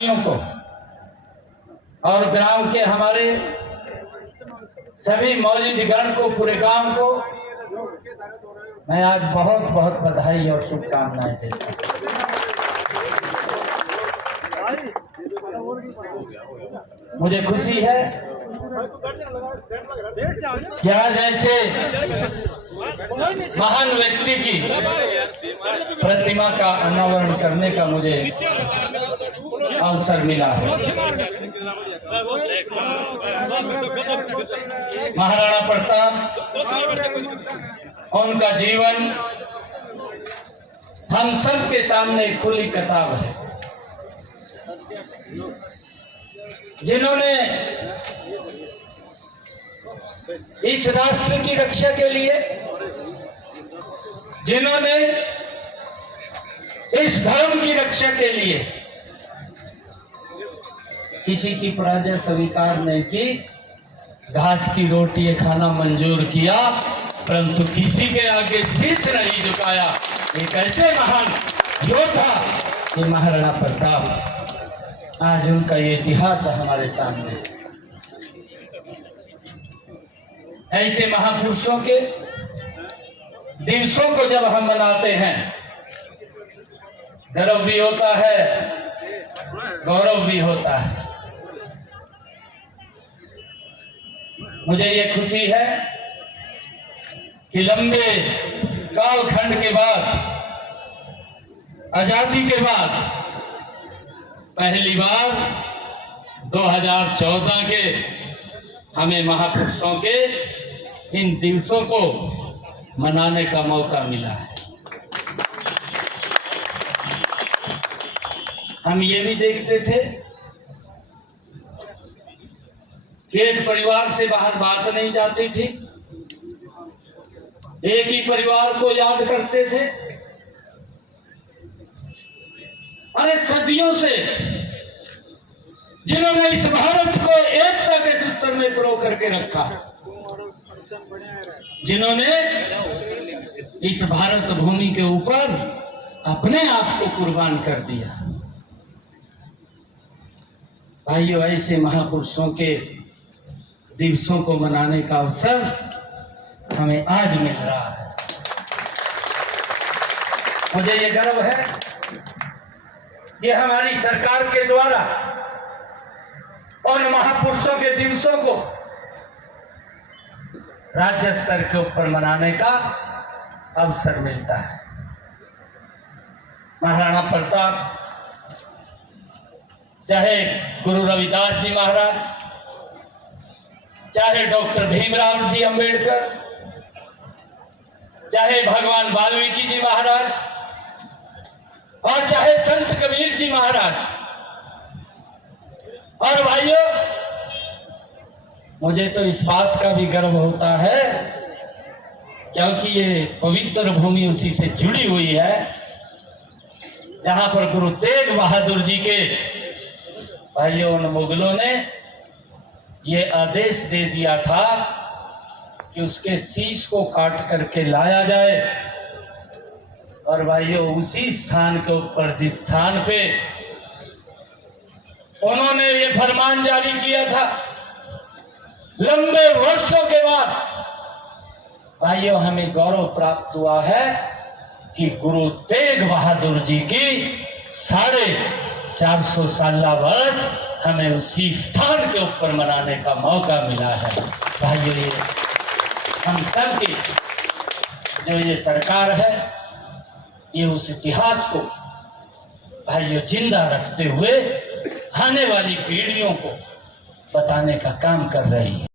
को और ग्राम के हमारे सभी मौजूद गण को, पूरे गांव को मैं आज बहुत बहुत बधाई और शुभकामनाएं देता हूं। मुझे खुशी है कि आज ऐसे महान व्यक्ति की प्रतिमा का अनावरण करने का मुझे अवसर मिला है। महाराणा प्रताप, उनका जीवन हम सब के सामने खुली किताब है। जिन्होंने इस राष्ट्र की रक्षा के लिए, जिन्होंने इस धर्म की रक्षा के लिए किसी की पराजय स्वीकार नहीं की, घास की रोटी खाना मंजूर किया, परंतु किसी के आगे शीश नहीं झुकाया। एक ऐसे महान योद्धा ये महाराणा प्रताप, आज उनका ये इतिहास हमारे सामने है। ऐसे महापुरुषों के दिवसों को जब हम मनाते हैं, गर्व भी होता है, गौरव भी होता है। मुझे ये खुशी है कि लंबे कालखंड के बाद, आजादी के बाद पहली बार 2014 के हमें महापुरुषों के इन दिवसों को मनाने का मौका मिला है। हम ये भी देखते थे कि एक परिवार से बाहर बात नहीं जाती थी, एक ही परिवार को याद करते थे। अरे सदियों से जिन्होंने इस भारत को एकता के सूत्र में पिरो करके रखा, जिन्होंने इस भारत भूमि के ऊपर अपने आप को कुर्बान कर दिया, भाइयों, ऐसे महापुरुषों के दिवसों को मनाने का अवसर हमें आज मिल रहा है। मुझे ये गर्व है कि हमारी सरकार के द्वारा उन महापुरुषों के दिवसों को राज्य स्तर के ऊपर मनाने का अवसर मिलता है। महाराणा प्रताप, चाहे गुरु रविदास जी महाराज, चाहे डॉक्टर भीमराव जी अंबेडकर, चाहे भगवान वाल्मीकि जी महाराज, और चाहे संत कबीर जी महाराज, और भाइयों, मुझे तो इस बात का भी गर्व होता है क्योंकि ये पवित्र भूमि उसी से जुड़ी हुई है जहां पर गुरु तेग बहादुर जी के भाइयों, उन मुगलों ने ये आदेश दे दिया था कि उसके शीश को काट करके लाया जाए। और भाइयों, उसी स्थान के ऊपर, जिस स्थान पे उन्होंने ये फरमान जारी किया था, लंबे वर्षों के बाद भाइयों हमें गौरव प्राप्त हुआ है कि गुरु तेग बहादुर जी की 450 साला वर्ष हमें उसी स्थान के ऊपर मनाने का मौका मिला है। भाइयों, ये हम सब की जो ये सरकार है, ये उस इतिहास को भाइयों जिंदा रखते हुए आने वाली पीढ़ियों को बताने का काम कर रही है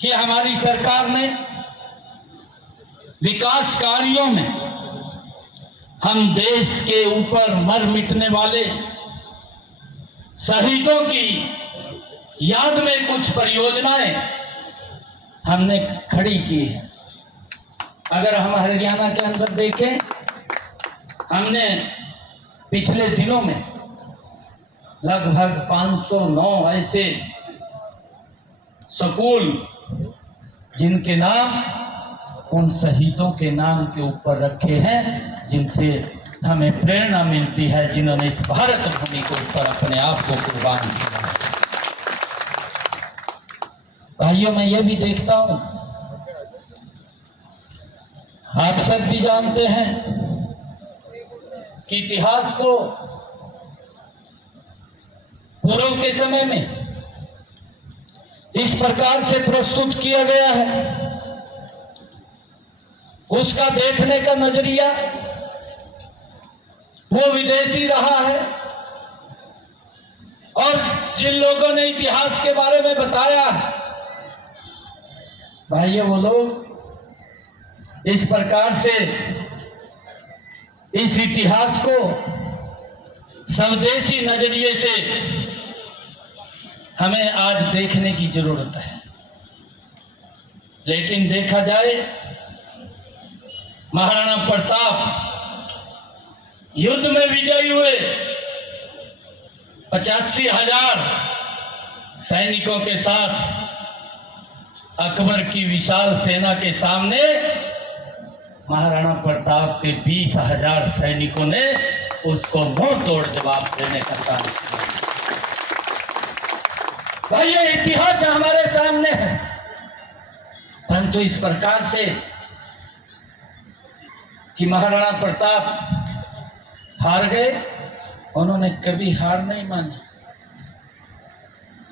कि हमारी सरकार ने विकास कार्यों में हम देश के ऊपर मर मिटने वाले शहीदों की याद में कुछ परियोजनाएं हमने खड़ी की है। अगर हम हरियाणा के अंदर देखें, हमने पिछले दिनों में लगभग 509 ऐसे स्कूल जिनके नाम उन शहीदों के नाम के ऊपर रखे हैं, जिनसे हमें प्रेरणा मिलती है, जिन्होंने इस भारत भूमि के ऊपर अपने आप को कुर्बान किया। भाइयों, मैं ये भी देखता हूं, आप सब भी जानते हैं कि इतिहास को पूर्व के समय में इस प्रकार से प्रस्तुत किया गया है, उसका देखने का नजरिया वो विदेशी रहा है। और जिन लोगों ने इतिहास के बारे में बताया, भाइयों, वो लोग इस प्रकार से इस इतिहास को स्वदेशी नजरिए से हमें आज देखने की जरूरत है। लेकिन देखा जाए, महाराणा प्रताप युद्ध में विजयी हुए 85,000 सैनिकों के साथ अकबर की विशाल सेना के सामने महाराणा प्रताप के 20,000 सैनिकों ने उसको मुंह तोड़ जवाब देने का काम किया। भाई, ये इतिहास हमारे सामने है, परंतु इस प्रकार से कि महाराणा प्रताप हार गए, उन्होंने कभी हार नहीं मानी।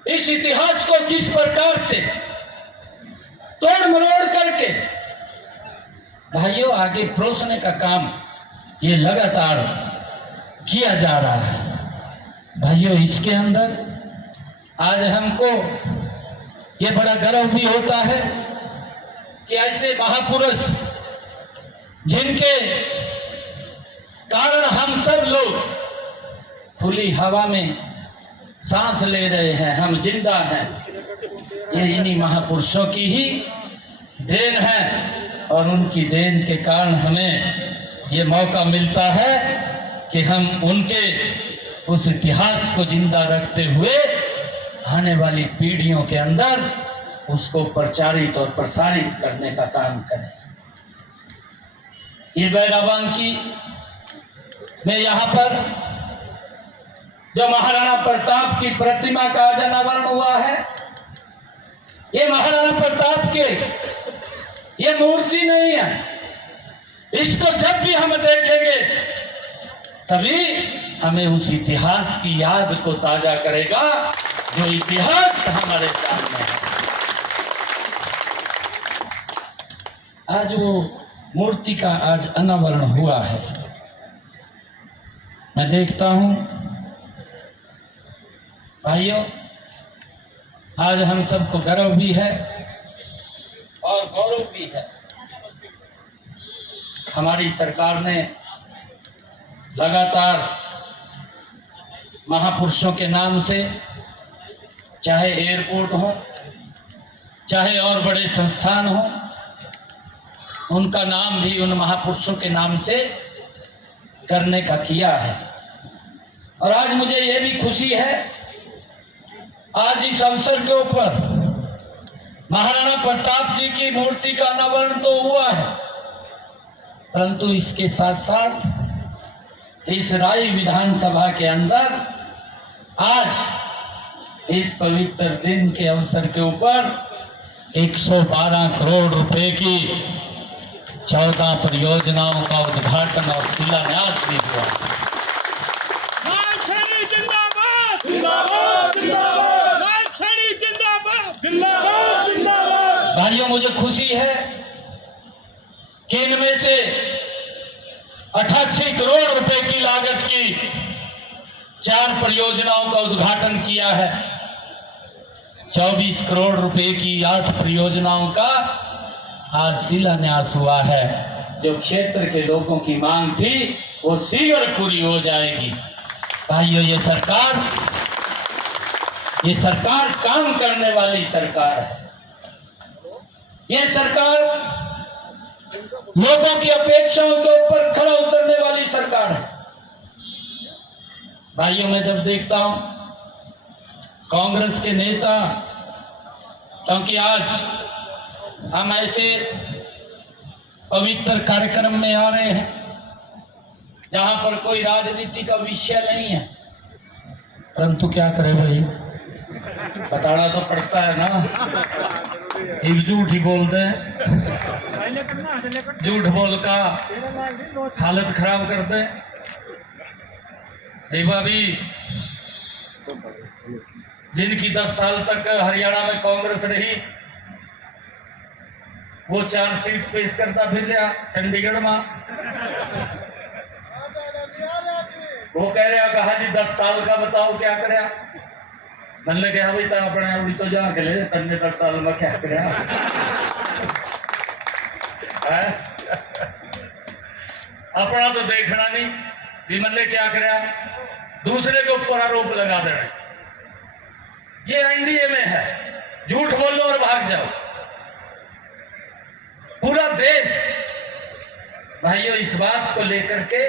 इस इतिहास को किस प्रकार से तोड़ मरोड़ करके भाइयों आगे परोसने का काम ये लगातार किया जा रहा है। भाइयों, इसके अंदर आज हमको ये बड़ा गर्व भी होता है कि ऐसे महापुरुष जिनके कारण हम सब लोग खुली हवा में सांस ले रहे हैं, हम जिंदा हैं, ये इन्हीं महापुरुषों की ही देन है। और उनकी देन के कारण हमें ये मौका मिलता है कि हम उनके उस इतिहास को जिंदा रखते हुए आने वाली पीढ़ियों के अंदर उसको प्रचारित और प्रसारित करने का काम करें। ये बैराबांकी में यहाँ पर जो महाराणा प्रताप की प्रतिमा का आज अनावरण हुआ है, ये महाराणा प्रताप के ये मूर्ति नहीं है। इसको जब भी हम देखेंगे तभी हमें उस इतिहास की याद को ताजा करेगा जो इतिहास हमारे सामने है। आज वो मूर्ति का आज अनावरण हुआ है। मैं देखता हूं भाइयों, आज हम सबको गर्व भी है और गौरव भी है। हमारी सरकार ने लगातार महापुरुषों के नाम से, चाहे एयरपोर्ट हो, चाहे और बड़े संस्थान हो, उनका नाम भी उन महापुरुषों के नाम से करने का किया है। और आज मुझे ये भी खुशी है, आज इस अवसर के ऊपर महाराणा प्रताप जी की मूर्ति का अनावरण तो हुआ है, परंतु इसके साथ साथ इस राय विधानसभा के अंदर आज इस पवित्र दिन के अवसर के ऊपर 112 करोड़ रुपए की 14 परियोजनाओं का उद्घाटन और शिलान्यास भी हुआ। भाइयों, मुझे खुशी है कि इनमें से 88 करोड़ रुपए की लागत की 4 परियोजनाओं का उद्घाटन किया है। 24 करोड़ रुपए की 8 परियोजनाओं का आज शिलान्यास हुआ है। जो क्षेत्र के लोगों की मांग थी वो शीघ्र पूरी हो जाएगी। भाइयों, ये सरकार काम करने वाली सरकार है। ये सरकार लोगों की अपेक्षाओं के ऊपर खरा उतरने वाली सरकार है। भाइयों, मैं जब देखता हूं कांग्रेस के नेता, क्योंकि आज हम ऐसे पवित्र कार्यक्रम में आ रहे हैं जहां पर कोई राजनीति का विषय नहीं है, परंतु क्या करे भाई, बताना तो पड़ता है ना। एक झूठ ही बोलते हैं, झूठ बोल का हालत खराब करते हैं। भाभी जिनकी 10 साल तक हरियाणा में कांग्रेस रही, वो चार्जशीट पेश करता फिर रहा चंडीगढ़ में। वो कह रहा कहा जी 10 साल का बताओ क्या करे। मैंने कहा भाई तो अपने उड़ी तो जा के ले तन्ने 10 साल में क्या करे। अपना तो देखना नहीं भी मैंने क्या करे, दूसरे के ऊपर आरोप लगा देना। ये एनडीए में है, झूठ बोलो और भाग जाओ। पूरा देश भाइयों इस बात को लेकर के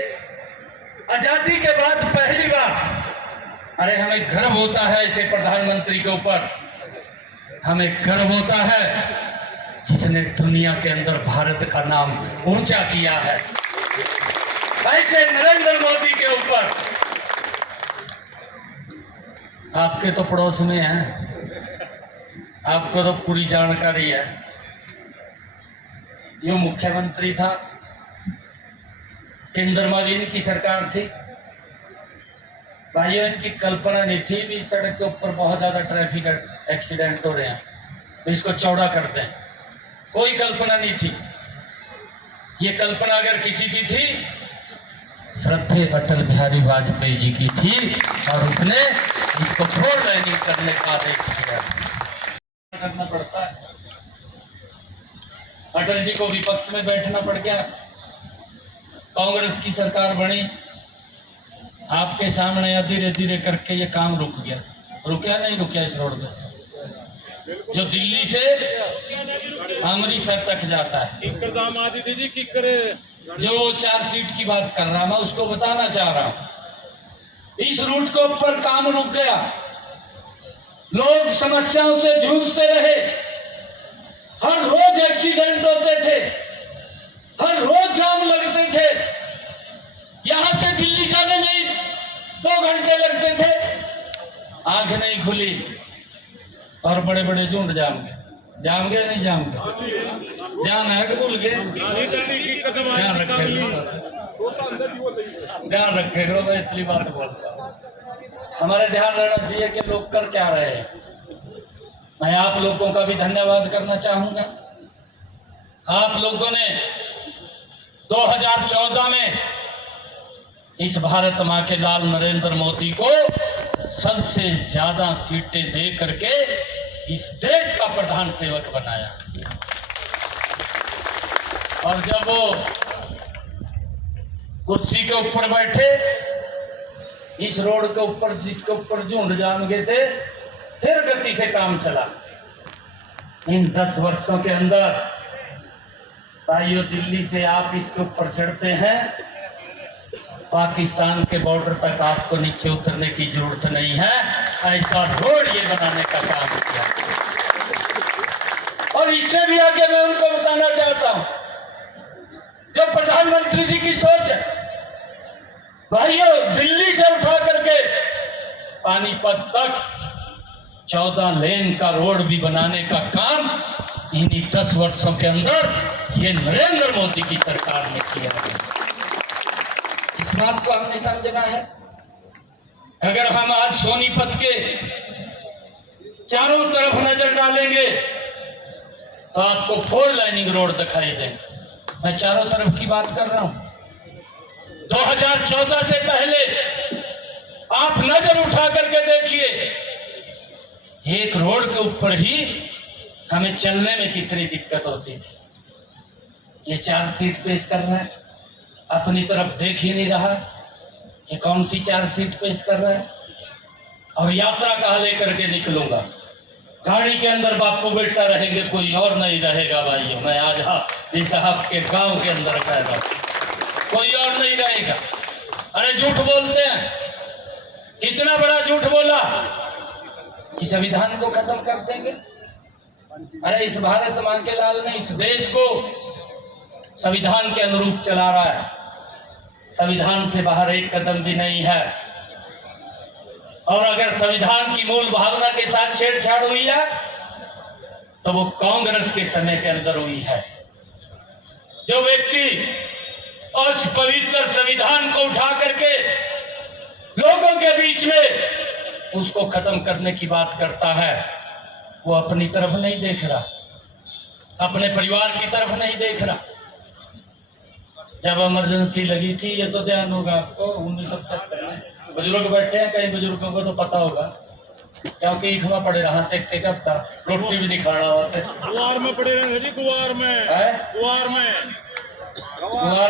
आजादी के बाद पहली बार, अरे हमें गर्व होता है ऐसे प्रधानमंत्री के ऊपर, हमें गर्व होता है जिसने दुनिया के अंदर भारत का नाम ऊंचा किया है। ऐसे नरेंद्र मोदी के ऊपर, आपके तो पड़ोस में है, आपको तो पूरी जानकारी है। यो मुख्यमंत्री था, केंद्र में भी इनकी सरकार थी। भाइयों इनकी कल्पना नहीं थी भी सड़क के ऊपर बहुत ज्यादा ट्रैफिक एक्सीडेंट हो रहे हैं, तो इसको चौड़ा कर दें। कोई कल्पना नहीं थी। ये कल्पना अगर किसी की थी, श्रद्धेय अटल बिहारी वाजपेयी जी की थी, और उसने इसको 4 लाइनिंग करने का आदेश किया। करना पड़ता है। अटल जी को विपक्ष में बैठना पड़ गया, कांग्रेस की सरकार बनी, आपके सामने धीरे धीरे करके ये काम रुक गया। रुकया नहीं रुकया इस रोड पे, जो दिल्ली से अमृतसर तक जाता है। जो चार्जशीट की बात कर रहा मैं उसको बताना चाह रहा हूं। इस रूट के ऊपर काम रुक गया, लोग समस्याओं से जूझते रहे, हर रोज एक्सीडेंट होते थे, हर रोज जाम लगते थे। यहां से दिल्ली जाने में 2 घंटे लगते थे। आंख नहीं खुली और बड़े बड़े झुंड जाम गए। जाम गए नहीं जाम गए, ध्यान है कि भूल गए? ध्यान रखे, ध्यान रखे करो। मैं इतनी बात बोलता हूँ, हमारे ध्यान रहना चाहिए कि लोग कर क्या रहे हैं। मैं आप लोगों का भी धन्यवाद करना चाहूंगा। आप लोगों ने 2014 में इस भारत मां के लाल नरेंद्र मोदी को सबसे ज्यादा सीटें दे करके इस देश का प्रधान सेवक बनाया। और जब वो कुर्सी के ऊपर बैठे, इस रोड के ऊपर जिसके ऊपर झुंड जाम गए थे, फिर गति से काम चला। इन 10 वर्षों के अंदर भाइयों, दिल्ली से आप इसके ऊपर चढ़ते हैं, पाकिस्तान के बॉर्डर तक आपको नीचे उतरने की जरूरत नहीं है। ऐसा रोड ये बनाने का काम किया। और इससे भी आगे मैं उनको बताना चाहता हूं, जो प्रधानमंत्री जी की सोच है भाइयों, दिल्ली से उठा करके पानीपत तक 14 लेन का रोड भी बनाने का काम इन्हीं 10 वर्षों के अंदर ये नरेंद्र मोदी की सरकार ने किया। इस बात को हमने समझना है। अगर हम आज सोनीपत के चारों तरफ नजर डालेंगे तो आपको 4 लाइनिंग रोड दिखाई देंगे। मैं चारों तरफ की बात कर रहा हूं। 2014 से पहले आप नजर उठा करके देखिए, एक रोड के ऊपर ही हमें चलने में कितनी दिक्कत होती थी। ये चार्जशीट पेश कर रहा है, अपनी तरफ देख ही नहीं रहा, ये कौन सी चार्जशीट पेश कर रहा है। और यात्रा कहाँ लेकर के निकलूंगा, गाड़ी के अंदर बापू बेटा रहेंगे, कोई और नहीं रहेगा। भाइयों, मैं आज इस साहब के गांव के अंदर पैदा, कोई और नहीं रहेगा। अरे झूठ बोलते हैं, कितना बड़ा झूठ बोला कि संविधान को खत्म कर देंगे। अरे इस भारत मां के लाल ने इस देश को संविधान के अनुरूप चला रहा है। संविधान से बाहर एक कदम भी नहीं है। और अगर संविधान की मूल भावना के साथ छेड़छाड़ हुई है तो वो कांग्रेस के समय के अंदर हुई है। जो व्यक्ति उस पवित्र संविधान को उठा करके लोगों के बीच में उसको खत्म करने की बात करता है, वो अपनी तरफ नहीं देख रहा, अपने परिवार की तरफ नहीं देख रहा। जब इमरजेंसी लगी थी, ये तो ध्यान होगा आपको, 1975 में बुजुर्ग बैठे हैं, कई बुजुर्गों को तो पता होगा क्योंकि इखवा पड़े रहा टेक हफ्ता रोटी भी नहीं खाना होते, कुआर में पड़े रहे जी, कुआर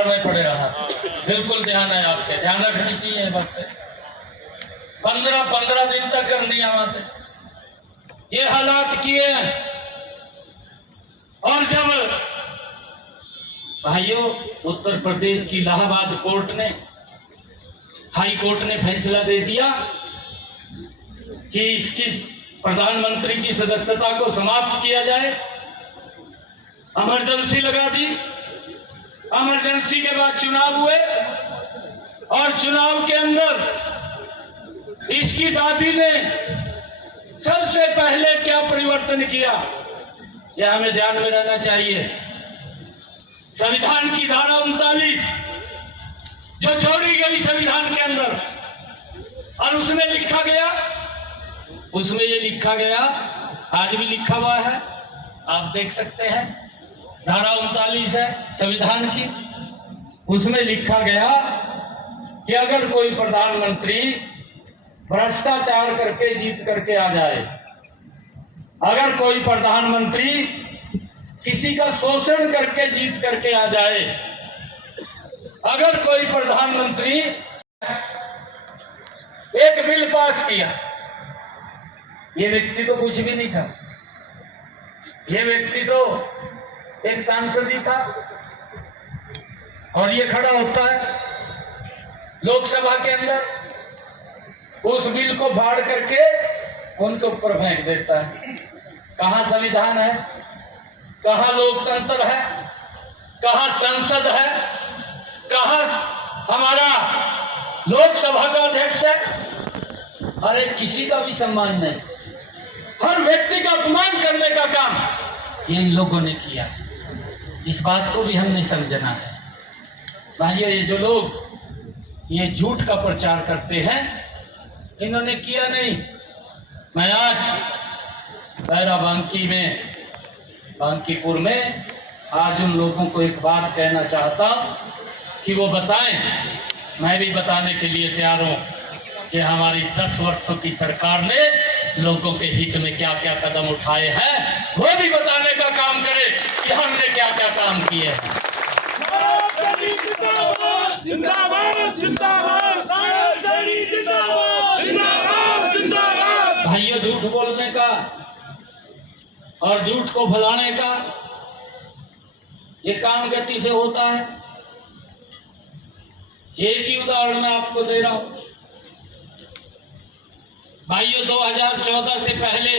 में पड़े रहा। बिल्कुल ध्यान है आपके, ध्यान रखनी चाहिए बात। 15 दिन तक घर नहीं आते, ये हालात किए हैं। और जब भाइयों उत्तर प्रदेश की इलाहाबाद कोर्ट ने, हाई कोर्ट ने फैसला दे दिया कि इसकी प्रधानमंत्री की सदस्यता को समाप्त किया जाए, इमरजेंसी लगा दी। इमरजेंसी के बाद चुनाव हुए और चुनाव के अंदर इसकी दादी ने सबसे पहले क्या परिवर्तन किया, यह हमें ध्यान में रहना चाहिए। संविधान की धारा 39 जो जोड़ी गई संविधान के अंदर, और उसमें लिखा गया, उसमें ये लिखा गया, आज भी लिखा हुआ है, आप देख सकते हैं, धारा 39 है संविधान की। उसमें लिखा गया कि अगर कोई प्रधानमंत्री भ्रष्टाचार करके जीत करके आ जाए, अगर कोई प्रधानमंत्री किसी का शोषण करके जीत करके आ जाए, अगर कोई प्रधानमंत्री एक बिल पास किया, ये व्यक्ति तो कुछ भी नहीं था, ये व्यक्ति तो एक सांसद ही था, और ये खड़ा होता है लोकसभा के अंदर, उस बिल को फाड़ करके उनके ऊपर फेंक देता है। कहां संविधान है, कहां लोकतंत्र है, कहां संसद है, कहां हमारा लोकसभा का अध्यक्ष है? अरे किसी का भी सम्मान नहीं, हर व्यक्ति का अपमान करने का काम ये इन लोगों ने किया। इस बात को भी हमने समझना है भाइयों। ये जो लोग ये झूठ का प्रचार करते हैं, इन्होंने किया नहीं। मैं आज बांकीपुर में आज उन लोगों को एक बात कहना चाहता हूं कि वो बताएं, मैं भी बताने के लिए तैयार हूं कि हमारी 10 वर्षों की सरकार ने लोगों के हित में क्या क्या कदम उठाए हैं, वो भी बताने का काम करे कि हमने क्या क्या काम किए हैं। भाइयों, झूठ बोलने का और झूठ को फैलाने का ये काम गति से होता है। एक ही उदाहरण मैं आपको दे रहा हूं भाइयों। 2014 से पहले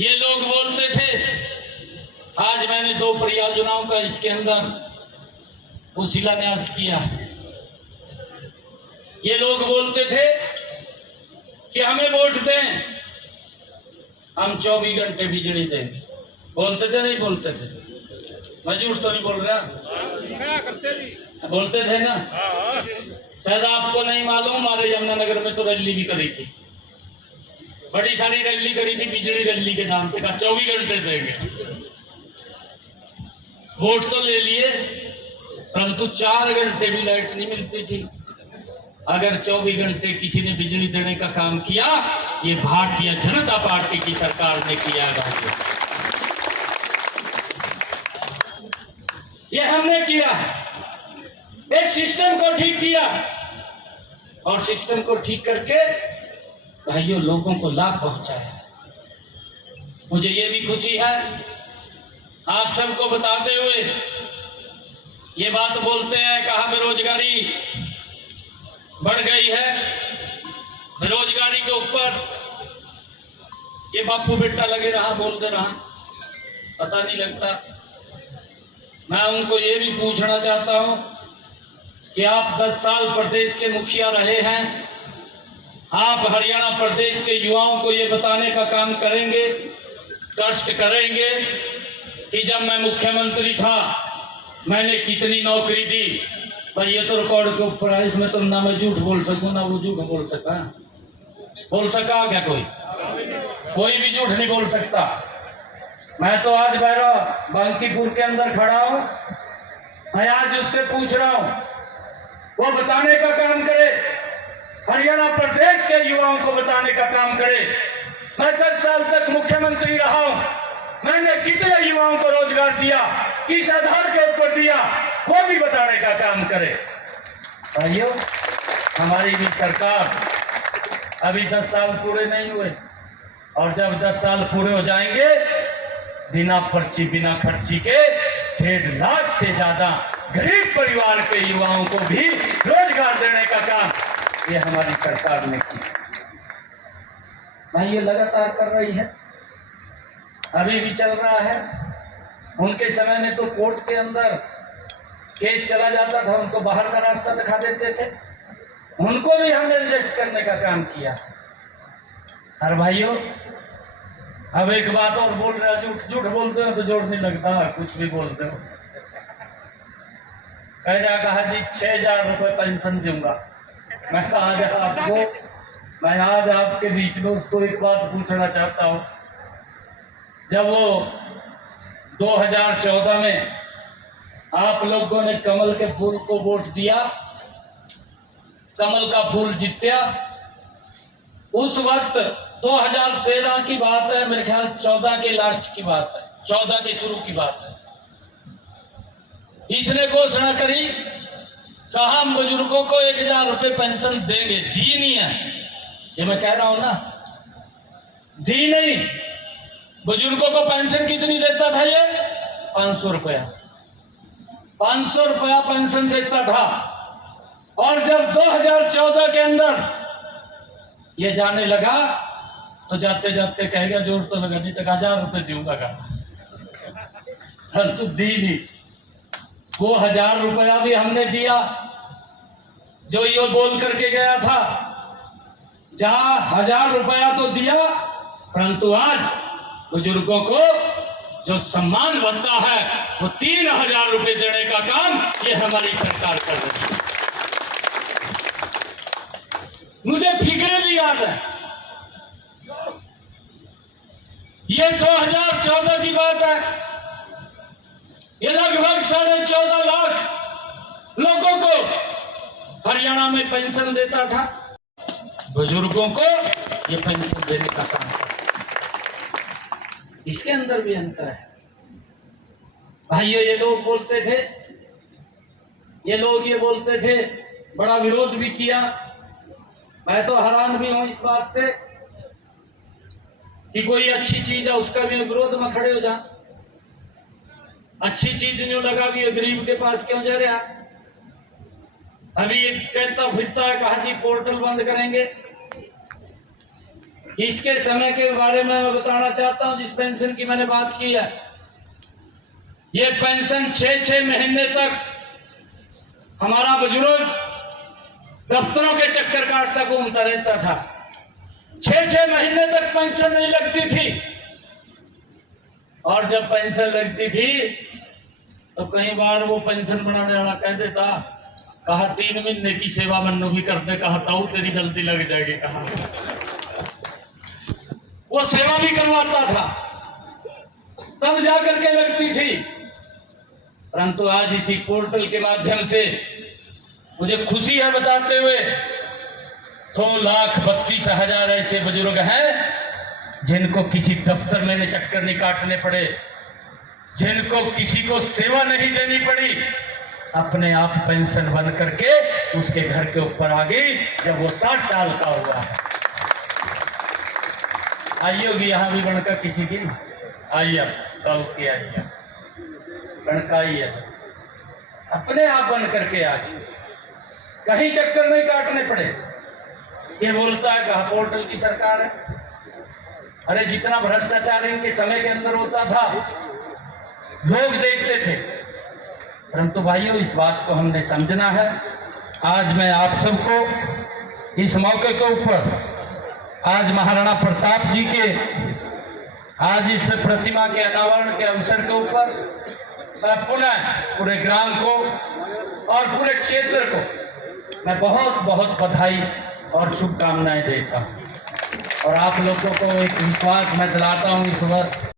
ये लोग बोलते थे, आज मैंने 2 परियोजनाओं का इसके अंदर वो शिलान्यास किया। ये लोग बोलते थे कि हमें वोट दें, हम 24 घंटे बिजली देंगे। बोलते थे नहीं बोलते थे? मैं झूठ तो नहीं बोल रहा, बोलते थे ना। शायद आपको नहीं मालूम, हमारे यमुनानगर में तो रैली भी करी थी, बड़ी सारी रैली करी थी बिजली रैली के नाम पे, 24 घंटे देंगे। वोट तो ले लिए, परंतु 4 घंटे भी लाइट नहीं मिलती थी। अगर 24 घंटे किसी ने बिजली देने का काम किया, ये भारतीय जनता पार्टी की सरकार ने किया है। ये हमने किया, एक सिस्टम को ठीक किया, और सिस्टम को ठीक करके भाइयों लोगों को लाभ पहुंचाया। मुझे ये भी खुशी है आप सबको बताते हुए, ये बात बोलते हैं कहा बेरोजगारी बढ़ गई है। बेरोजगारी के ऊपर ये बापू बेटा लगे रहा, बोलते रहा, पता नहीं लगता। मैं उनको ये भी पूछना चाहता हूं कि आप 10 साल प्रदेश के मुखिया रहे हैं। आप हरियाणा प्रदेश के युवाओं को ये बताने का काम करेंगे, कष्ट करेंगे कि जब मैं मुख्यमंत्री था मैंने कितनी नौकरी दी। भाई ये तो रिकॉर्ड के ऊपर है, इसमें तो ना मैं झूठ बोल सकूं ना वो झूठ बोल सका क्या? कोई भी झूठ नहीं बोल सकता। मैं तो आज बैरा बांकीपुर के अंदर खड़ा हूं, मैं आज उससे पूछ रहा हूं, वो बताने का काम करे, हरियाणा प्रदेश के युवाओं को बताने का काम करे। मैं 10 साल तक मुख्यमंत्री रहा हूं, मैंने कितने युवाओं को रोजगार दिया, किस आधार के ऊपर दिया, वो भी बताने का काम करे। भाइयों, हमारी भी सरकार अभी 10 साल पूरे नहीं हुए, और जब 10 साल पूरे हो जाएंगे, बिना पर्ची बिना खर्ची के 1.5 लाख से ज्यादा गरीब परिवार के युवाओं को भी रोजगार देने का काम ये हमारी सरकार ने किया। भाई ये लगातार कर रही है, अभी भी चल रहा है। उनके समय में तो कोर्ट के अंदर केस चला जाता था, उनको बाहर का रास्ता दिखा देते थे, उनको भी हमने रजिस्ट करने का काम किया। और भाइयों, अब एक बात और बोल रहे हो, झूठ बोलते हो तो जोड़ नहीं लगता, कुछ भी बोलते हो। कह रहा कहा जी 6,000 रुपये पेंशन दूंगा। मैं आज आपके बीच में उसको एक बात पूछना चाहता हूं। जब वो 2014 में आप लोगों ने कमल के फूल को वोट दिया, कमल का फूल जीत्या, उस वक्त 2013 की बात है, मेरे ख्याल 14 के लास्ट की बात है, 14 के शुरू की बात है। इसने घोषणा करी, कहा हम बुजुर्गों को 1,000 रुपये पेंशन देंगे। दी नहीं है, ये मैं कह रहा हूं ना, दी नहीं। बुजुर्गों को पेंशन कितनी देता था ये? 500 रुपया, 500 रुपया पेंशन देता था। और जब 2014 के अंदर ये जाने लगा तो जाते जाते कहेगा जोर तो लगा नहीं, तक 1,000 रुपये दूंगा का, परंतु दी नहीं। वो 1,000 रुपया भी हमने दिया जो ये बोल करके गया था। जहां 1,000 रुपया तो दिया, परंतु आज बुजुर्गों को जो सम्मान बनता है वो 3,000 रुपये देने का काम ये हमारी सरकार कर रही है। मुझे फिक्रे भी याद है, ये 2014 की बात है। ये लगभग 14.5 लाख लोगों को हरियाणा में पेंशन देता था। बुजुर्गों को ये पेंशन देने का काम था। इसके अंदर भी अंतर है भाइयों। ये लोग बोलते थे, ये लोग ये बोलते थे, बड़ा विरोध भी किया। मैं तो हैरान भी हूं इस बात से कि कोई अच्छी चीज है उसका भी विरोध में खड़े हो जा। अच्छी चीज जो लगा भी गरीब के पास क्यों जा रहा? अभी ये कहता फिरता है, कहा जी पोर्टल बंद करेंगे। इसके समय के बारे में मैं बताना चाहता हूं। जिस पेंशन की मैंने बात की है, ये पेंशन 6-6 महीने तक हमारा बुजुर्ग दफ्तरों के चक्कर काटता घूमता रहता था। 6-6 महीने तक पेंशन नहीं लगती थी, और जब पेंशन लगती थी तो कई बार वो पेंशन बनाने वाला कह देता, कहा 3 महीने की सेवा मन्नू भी कर दे, कहा ताऊ तेरी जल्दी लग जाएगी। कहा वो सेवा भी करवाता था, तब जाकर के लगती थी। परंतु आज इसी पोर्टल के माध्यम से मुझे खुशी है बताते हुए, 2,32,000 ऐसे बुजुर्ग हैं जिनको किसी दफ्तर में न चक्कर नहीं काटने पड़े, जिनको किसी को सेवा नहीं देनी पड़ी, अपने आप पेंशन बन करके उसके घर के ऊपर आ गई जब वो 60 साल का हुआ है। आई होगी यहाँ भी बनकर किसी की? आई अब तब की आई है बनकाई है, अपने आप बन करके आ गई, कहीं चक्कर नहीं काटने पड़े। ये बोलता है कहा पोर्टल की सरकार है। अरे जितना भ्रष्टाचार इनके समय के अंदर होता था लोग देखते थे। परंतु भाइयों, इस बात को हमने समझना है आज मैं आप सबको इस मौके के ऊपर आज महाराणा प्रताप जी के आज इस प्रतिमा के अनावरण के अवसर के ऊपर मैं पुनः पूरे ग्राम को और पूरे क्षेत्र को मैं बहुत बहुत बधाई और शुभकामनाएं देता हूं और आप लोगों को एक विश्वास मैं दिलाता हूं इस वक्त